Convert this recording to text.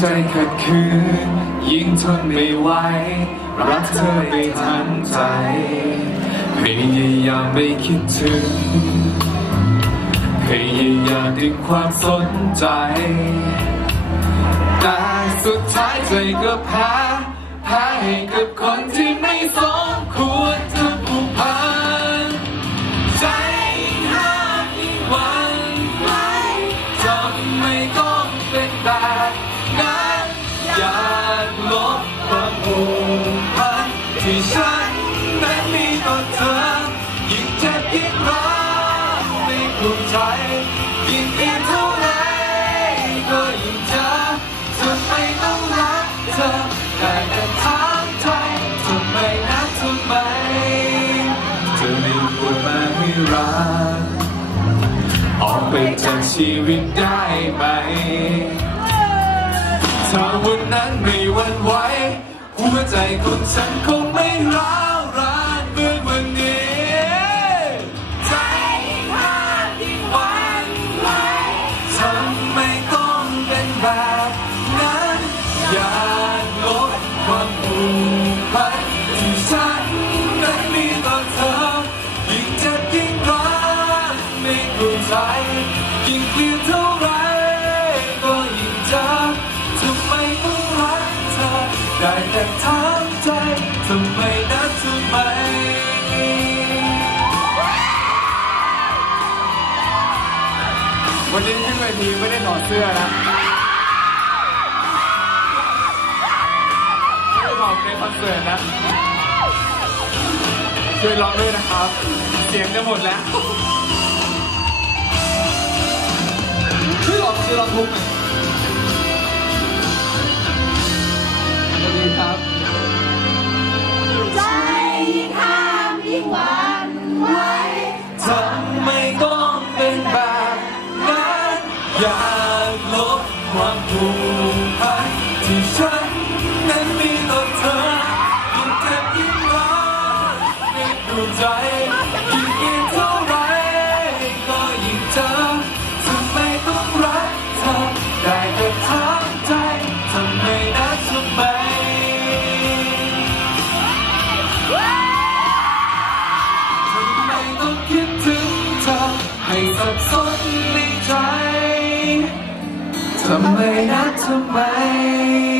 ใจขัดคืนยิ่งทนไม่ไหวรักเธอไปทั้งใจพยายามไม่คิดถึงพยายามดึงความสนใจ แต่สุดท้ายใจก็แพ้แพ้ให้กับคนที่ ที่ฉันนั้นมีต่อเธอ ยิ่งเจ็บยิ่งรักไม่เข้าใจยิ่งเกลียดเท่าไรก็ยิ่งเจอทำไมต้องรักเธอได้แต่ถามใจทำไมนะทำไมเธอไม่ควรมาให้รักออกไปจากชีวิตได้ไหมถ้าวันนั้นไม่หวันไหว หัวใจคนฉันคงไม่ร้าวรา ถามใจทำไมนะทำไมวันนี้ขึ้นเวทีไม่ได้ถอดเสื้อนะไม่ได้ถอดในคอนเสิร์ตนะ ช่วยร้องด้วยนะครับ เสียงจะหมดแล้ว ช่วยร้องช่วยร้องทุกหน่อย อยากลบความผูกพันที่ฉันนั้นมีต่อเธอยิ่งเจ็บยิ่งรักไม่เข้าใจยิ่งเกลียดเท่าไรก็ยิ่งเจอทำไมต้องรักเธอได้แต่ถามใจทำไมนะทำไมทำไมต้องคิดถึงเธอให้สับสน ทำไมนะทำไม